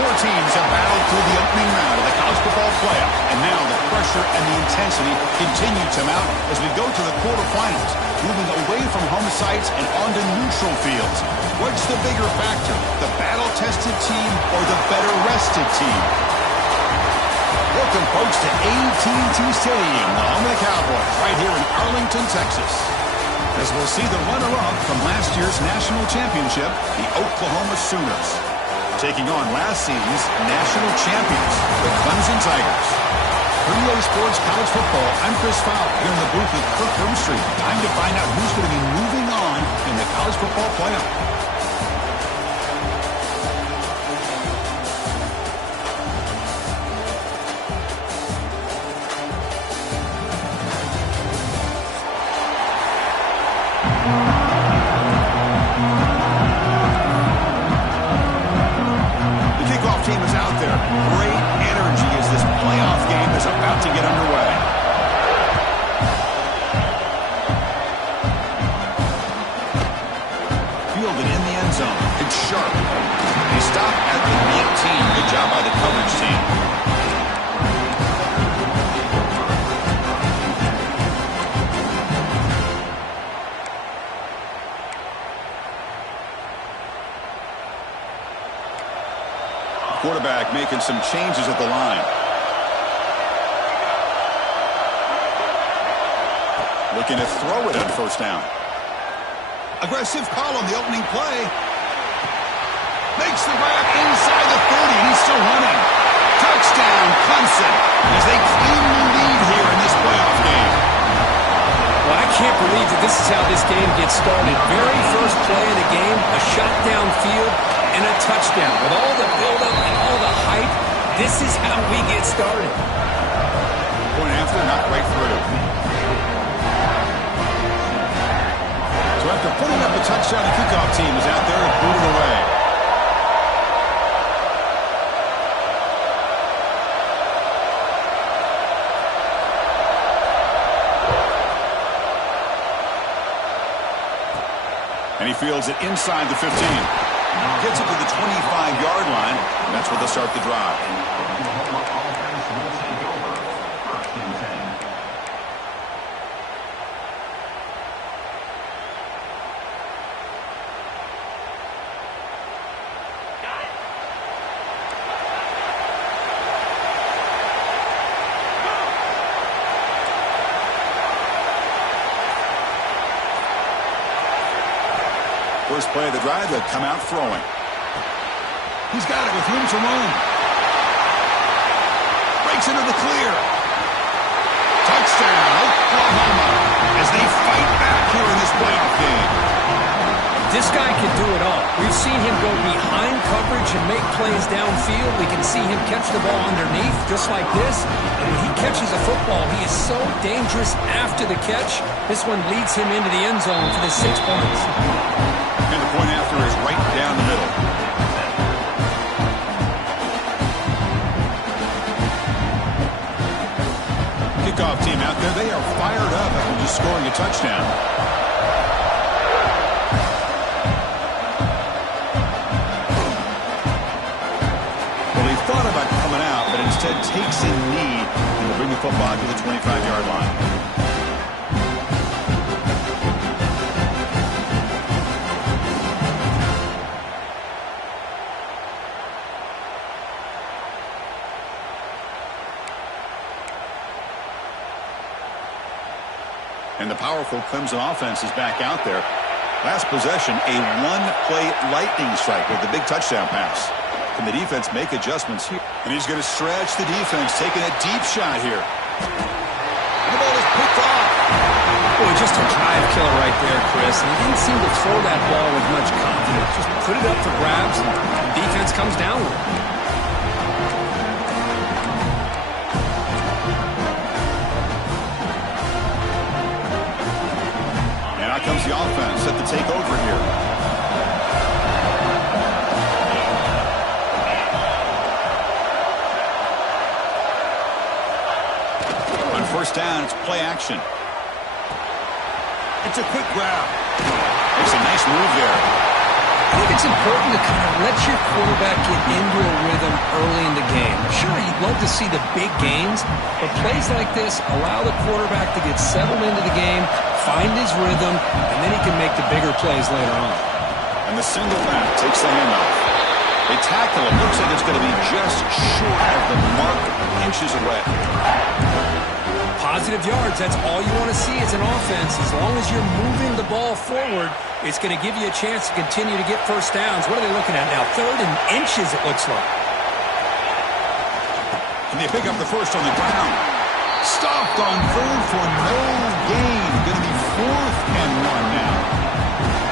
Four teams have battled through the opening round of the college football playoff, and now the pressure and the intensity continue to mount as we go to the quarterfinals, moving away from home sites and onto neutral fields. What's the bigger factor, the battle-tested team or the better-rested team? Welcome, folks, to AT&T Stadium, the home of the Cowboys, right here in Arlington, Texas, as we'll see the runner-up from last year's national championship, the Oklahoma Sooners, taking on last season's national champions, the Clemson Tigers. For EA Sports College Football, I'm Chris Fowler here in the booth with Kirk Street. Time to find out who's going to be moving on in the college football playoff. Team is out there. Great energy as this playoff game is about to get underway. Fielded in the end zone. It's sharp. They stop at the mid-team. Good job by the coverage team. Quarterback making some changes at the line. Looking to throw it on first down. Aggressive call on the opening play. Makes the grab inside the 30, and he's still running. Touchdown, Clemson, as they cleanly lead here in this playoff game. Well, I can't believe that this is how this game gets started. Very first play of the game, a shot downfield, and a touchdown. With all the buildup and all the hype, this is how we get started. Point after, not right through. So after putting up a touchdown, the kickoff team is out there to boot it away. And he fields it inside the 15. Gets it to the 25-yard line, and that's where they'll start the drive. First play of the drive, they'll come out throwing. He's got it with room to roam. Breaks into the clear. Touchdown, Oklahoma, as they fight back here in this playoff game. This guy can do it all. We've seen him go behind coverage and make plays downfield. We can see him catch the ball underneath, just like this. And when he catches a football, he is so dangerous after the catch. This one leads him into the end zone for the 6 points. And the point after is right down the middle. Kickoff team out there, they are fired up after just scoring a touchdown. Well, he thought about coming out, but instead takes a knee and will bring the football to the 25-yard line. And the powerful Clemson offense is back out there. Last possession, a one-play lightning strike with the big touchdown pass. Can the defense make adjustments here? And he's going to stretch the defense, taking a deep shot here. And the ball is picked off. Boy, just a drive killer right there, Chris. And he didn't seem to throw that ball with much confidence. Just put it up for grabs, and the defense comes down with it. Comes the offense set to take over here. On first down, it's play action. It's a quick grab. Makes a nice move there. I think it's important to kind of let your quarterback get into a rhythm early in the game. Sure, you'd love to see the big gains, but plays like this allow the quarterback to get settled into the game, find his rhythm, and then he can make the bigger plays later on. And the single back takes the handoff. They tackle him. Looks like it's going to be just short of the mark, inches away. Positive yards, that's all you want to see as an offense. As long as you're moving the ball forward, it's going to give you a chance to continue to get first downs. What are they looking at now? 3rd and inches, it looks like. And they pick up the first on the ground. Stopped on 3rd for no gain. Going to be 4th and 1 now.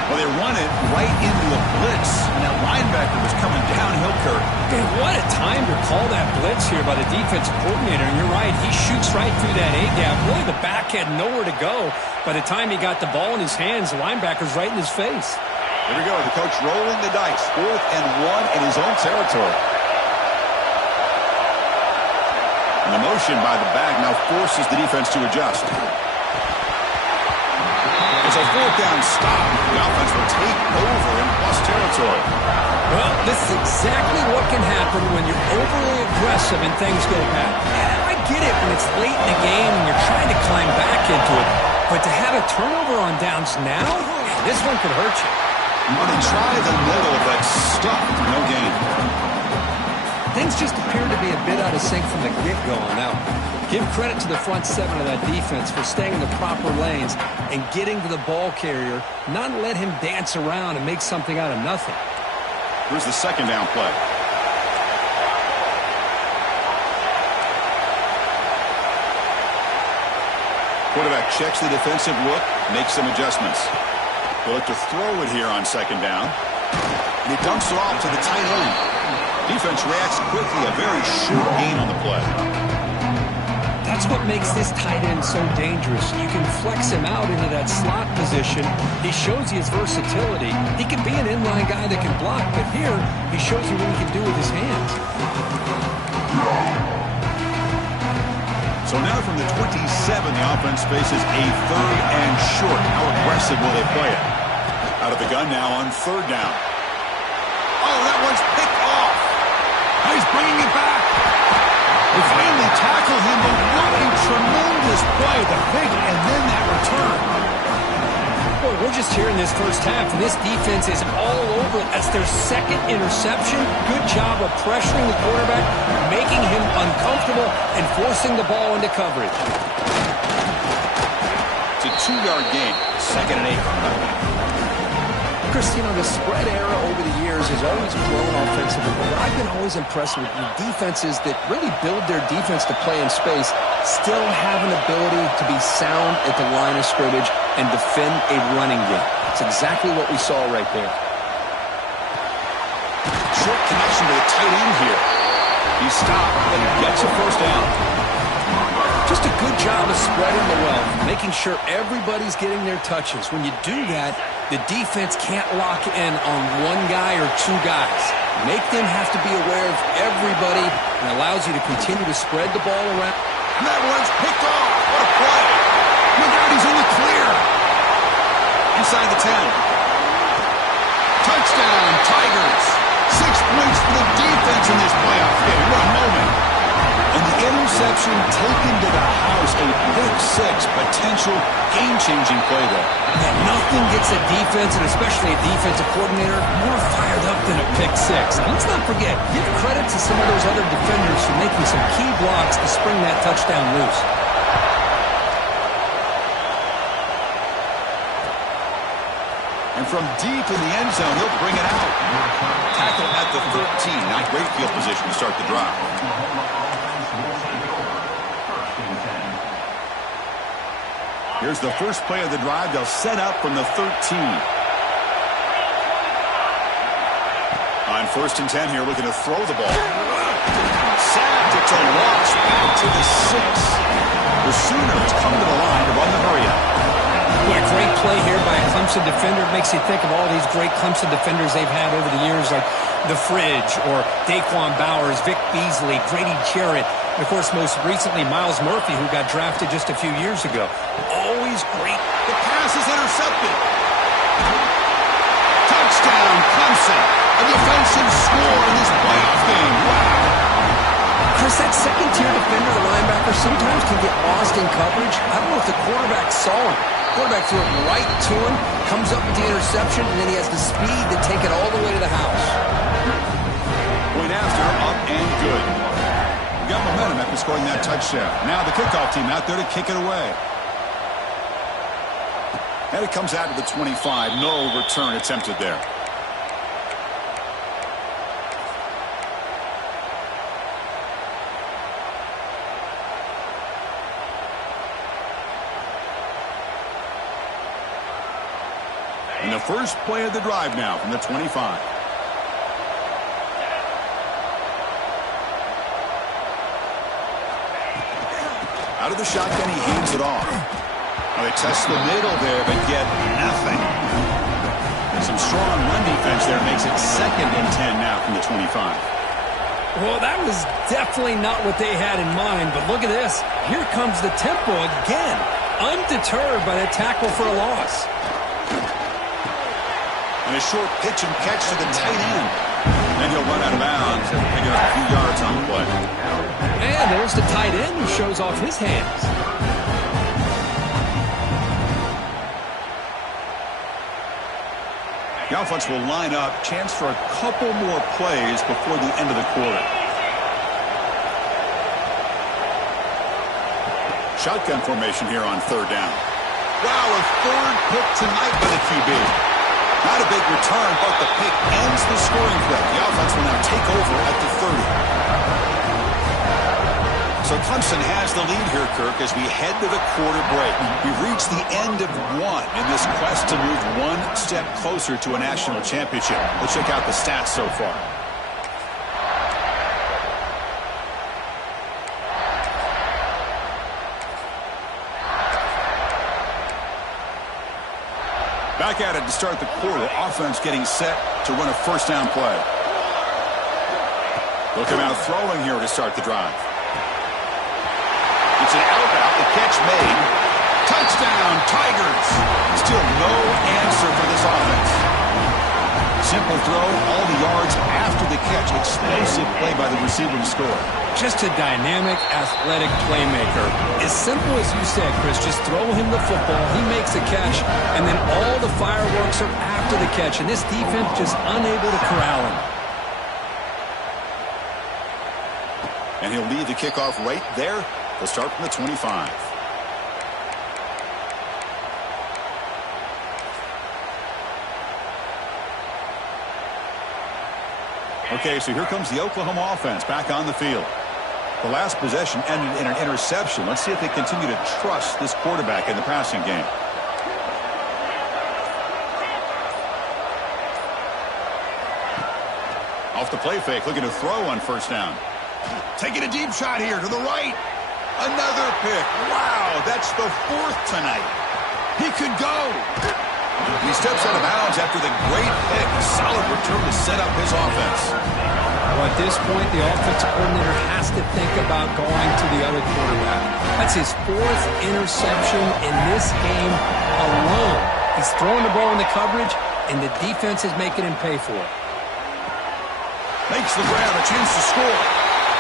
Well, they run it right into a blitz, and that linebacker was coming downhill, Kurt. Man, what a time to call that blitz here by the defensive coordinator. And you're right, he shoots right through that A-gap. Really, the back had nowhere to go. By the time he got the ball in his hands, the linebacker's right in his face. Here we go, the coach rolling the dice. 4th and 1 in his own territory. And the motion by the back now forces the defense to adjust. It's a 4th down stop. The offense will take over in plus territory. Well, this is exactly what can happen when you're overly aggressive and things go bad. Yeah, I get it when it's late in the game and you're trying to climb back into it. But to have a turnover on downs now, this one could hurt you. When they try the middle, but stuck. No gain. Things just appear to be a bit out of sync from the get-go on that one. Give credit to the front 7 of that defense for staying in the proper lanes and getting to the ball carrier, not let him dance around and make something out of nothing. Here's the 2nd down play. Quarterback checks the defensive look, makes some adjustments. They'll look to throw it here on 2nd down. And he dumps it off to the tight end. Defense reacts quickly, a very short gain on the play. That's what makes this tight end so dangerous. You can flex him out into that slot position. He shows you his versatility. He can be an inline guy that can block, but here he shows you what he can do with his hands. So now from the 27, the offense faces a 3rd and short. How aggressive will they play it? Out of the gun now on 3rd down. Oh, that one's picked off. Now he's bringing it back. They finally tackle him, but what a tremendous play, the pick and then that return. Boy, we're just here in this first half, and this defense is all over. That's their 2nd interception. Good job of pressuring the quarterback, making him uncomfortable, and forcing the ball into coverage. It's a 2-yard gain, 2nd and 8. Chris, you know, the spread era over the years has always grown offensively, but I've been always impressed with the defenses that really build their defense to play in space, still have an ability to be sound at the line of scrimmage and defend a running game. It's exactly what we saw right there. Short connection to the tight end here. He stopped, and he gets a first down. Just a good job of spreading the wealth, making sure everybody's getting their touches. When you do that, the defense can't lock in on one guy or 2 guys. Make them have to be aware of everybody and allows you to continue to spread the ball around. And that one's picked off. What a play. Look out, he's in the clear. Inside the 10. Touchdown, Tigers. 6 points for the defense in this playoff game. What a moment. And the interception taken to the house, a pick-6, potential game-changing play there. And nothing gets a defense, and especially a defensive coordinator, more fired up than a pick-6. Now, let's not forget, give credit to some of those other defenders for making some key blocks to spring that touchdown loose. And from deep in the end zone, he'll bring it out. Tackle at the 13. Not great field position to start the drive. Here's the first play of the drive. They'll set up from the 13. On 1st and 10 here, looking to throw the ball. Sacked. It's a loss back to the 6. The Sooners come to the line to run the hurry-up. Yeah, great play here by a Clemson defender. It makes you think of all these great Clemson defenders they've had over the years, like The Fridge or Daquan Bowers, Vic Beasley, Grady Jarrett, and, of course, most recently, Miles Murphy, who got drafted just a few years ago. Always great. The pass is intercepted. Touchdown. Touchdown, Clemson. A defensive score in this playoff game. Wow. Chris, that second-tier defender or linebacker sometimes can get lost in coverage. I don't know if the quarterback saw him. Quarterback threw it right to him, comes up with the interception, and then he has the speed to take it all the way to the house. Point after, up and good. Got momentum after scoring that touchdown. Now the kickoff team out there to kick it away. And it comes out to the 25. No return attempted there. And the first play of the drive now from the 25. Out of the shotgun, he hands it off. Well, they test the middle there, but get nothing. Some strong run defense there makes it 2nd and 10 now from the 25. Well, that was definitely not what they had in mind, but look at this. Here comes the tempo again, undeterred by the tackle for a loss. And a short pitch and catch to the tight end. And he'll run out of bounds and pick up a few yards on the play. And there's the tight end who shows off his hands. The offense will line up. Chance for a couple more plays before the end of the quarter. Shotgun formation here on 3rd down. Wow, a 3rd pick tonight by the QB. Not a big return, but the pick ends the scoring threat. The offense will now take over at the 30. So Clemson has the lead here, Kirk, as we head to the quarter break. We've reached the end of one in this quest to move one step closer to a national championship. Let's check out the stats so far. Back at it to start the quarter. Offense getting set to run a 1st down play. They'll come out throwing here to start the drive. It's an out route. The catch made. Touchdown, Tigers. Still no answer for this offense. Simple throw, all the yards after the catch. Explosive play by the receiver to score. Just a dynamic, athletic playmaker. As simple as you said, Chris, just throw him the football, he makes a catch, and then all the fireworks are after the catch, and this defense just unable to corral him. And he'll lead the kickoff right there. They'll start from the 25. Okay, so here comes the Oklahoma offense back on the field. The last possession ended in an interception. Let's see if they continue to trust this quarterback in the passing game. Off the play fake, looking to throw on 1st down. Taking a deep shot here to the right. Another pick. Wow, that's the 4th tonight. He could go. He steps out of bounds after the great pick. A solid return to set up his offense. Well, at this point, the offensive coordinator has to think about going to the other quarterback. That's his 4th interception in this game alone. He's throwing the ball in the coverage, and the defense is making him pay for it. Makes the grab, a chance to score.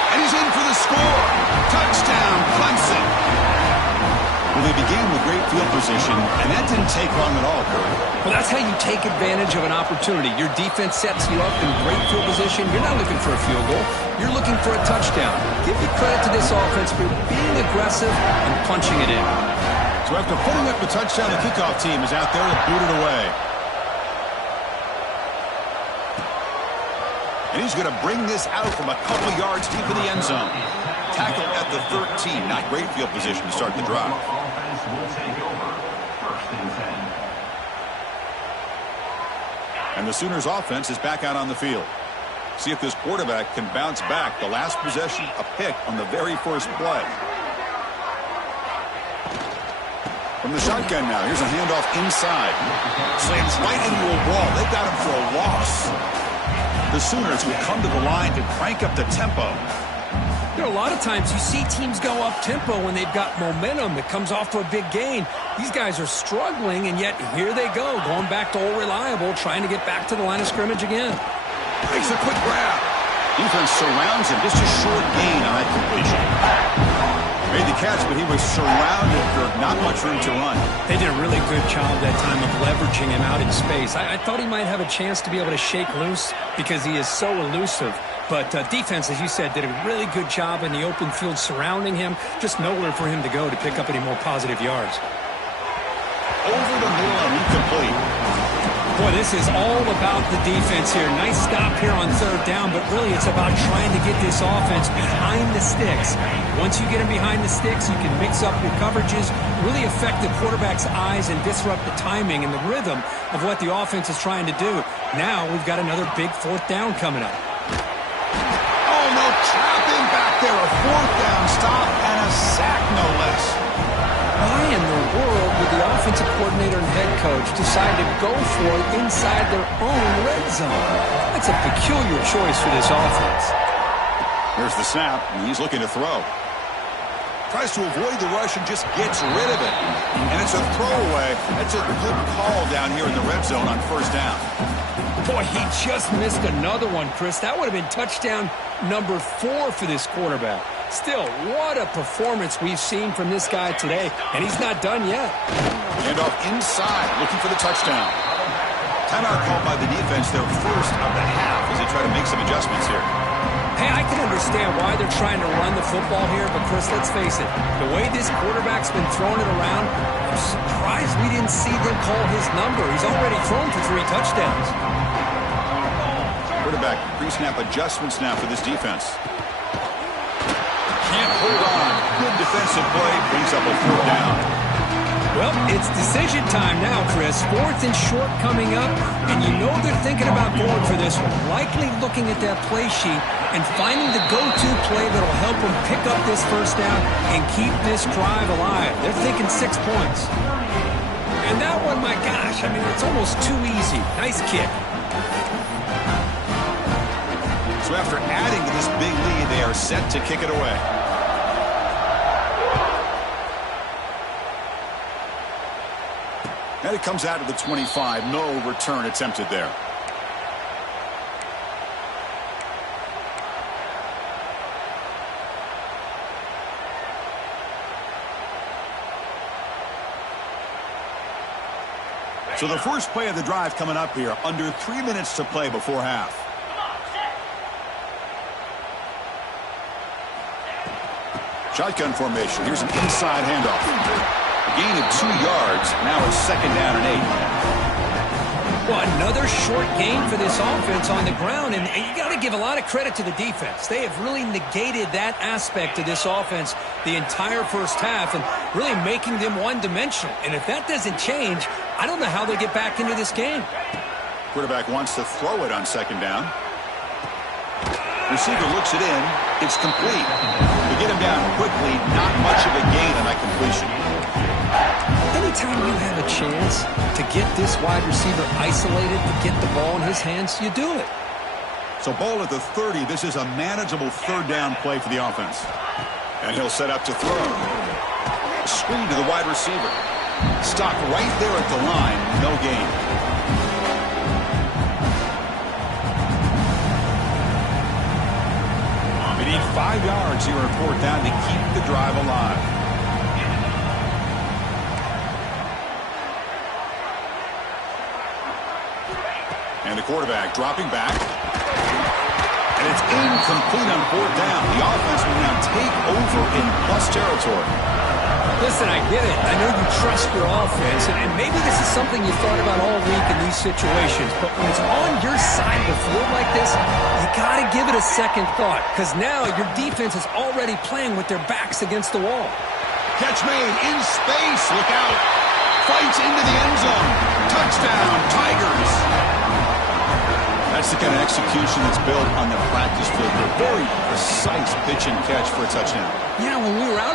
And he's in for the score. Touchdown, Clemson. Well, they began with great field position, and that didn't take long at all, Kirk. Well, that's how you take advantage of an opportunity. Your defense sets you up in great field position. You're not looking for a field goal. You're looking for a touchdown. Give the credit to this offense for being aggressive and punching it in. So after putting up the touchdown, the kickoff team is out there to boot it away. And he's going to bring this out from a couple yards deep in the end zone. Tackle at the 13. Not great field position to start the drive. And the Sooners offense is back out on the field. See if this quarterback can bounce back. The last possession, a pick on the very first play. From the shotgun now, here's a handoff inside. Slams right into a wall. They got him for a loss. The Sooners will come to the line to crank up the tempo. You know, a lot of times you see teams go up-tempo when they've got momentum that comes off to a big gain. These guys are struggling, and yet here they go, going back to old reliable, trying to get back to the line of scrimmage again. Makes a quick grab. Defense surrounds him. Just a short gain on that completion. Made the catch, but he was surrounded for not much room to run. They did a really good job that time of leveraging him out in space. I thought he might have a chance to be able to shake loose because he is so elusive. But defense, as you said, did a really good job in the open field surrounding him. Just nowhere for him to go to pick up any more positive yards. Over the middle and incomplete. Boy, this is all about the defense here. Nice stop here on third down, but really it's about trying to get this offense behind the sticks. Once you get them behind the sticks, you can mix up your coverages, really affect the quarterback's eyes and disrupt the timing and the rhythm of what the offense is trying to do. Now we've got another big fourth down coming up. Oh, no, trapping back there. A fourth down stop and a sack, no less. Why in the world would the offensive coordinator and head coach decide to go for it inside their own red zone? That's a peculiar choice for this offense. There's the snap, and he's looking to throw. Tries to avoid the rush and just gets rid of it. And it's a throwaway. That's a good call down here in the red zone on first down. Boy, he just missed another one, Chris. That would have been touchdown number 4 for this quarterback. Still, what a performance we've seen from this guy today, and he's not done yet. Handoff inside, looking for the touchdown. Timeout called by the defense, their first of the half, as they try to make some adjustments here. Hey, I can understand why they're trying to run the football here, but Chris, let's face it, the way this quarterback's been throwing it around, I'm surprised we didn't see them call his number. He's already thrown for 3 touchdowns. Quarterback pre-snap adjustments now for this defense. Can't hold on. Good defensive play, brings up a fourth down. Well, it's decision time now, Chris. 4th and short coming up, and you know they're thinking about going for this one. Likely looking at that play sheet and finding the go-to play that'll help them pick up this first down and keep this drive alive. They're thinking 6 points. And that one, my gosh, I mean, it's almost too easy. Nice kick. So after adding to this big lead, they are set to kick it away. And it comes out of the 25. No return attempted there. So the first play of the drive coming up here. Under 3 minutes to play before half. Shotgun formation. Here's an inside handoff. A gain of 2 yards. Now it's 2nd down and 8. Well, another short gain for this offense on the ground, and you got to give a lot of credit to the defense. They have really negated that aspect of this offense the entire first half and really making them one-dimensional. And if that doesn't change, I don't know how they get back into this game. Quarterback wants to throw it on 2nd down. Receiver looks it in. It's complete. To get him down quickly, not much of a gain on that completion. Anytime you have a chance to get this wide receiver isolated, to get the ball in his hands, you do it. So ball at the 30. This is a manageable 3rd down play for the offense. And he'll set up to throw. Screen to the wide receiver. Stopped right there at the line. No gain. They need 5 yards here on 4th down to keep the drive alive. And the quarterback dropping back. And it's incomplete on 4th down. The offense will now take over in plus territory. Listen, I get it. I know you trust your offense, and maybe this is something you thought about all week in these situations, but when it's on your side of the field like this, you got to give it a second thought, because now your defense is already playing with their backs against the wall. Catch made in space. Look out. Fights into the end zone. Touchdown, Tigers. That's the kind of execution that's built on the practice field. A very precise pitch and catch for a touchdown. Yeah, when we were out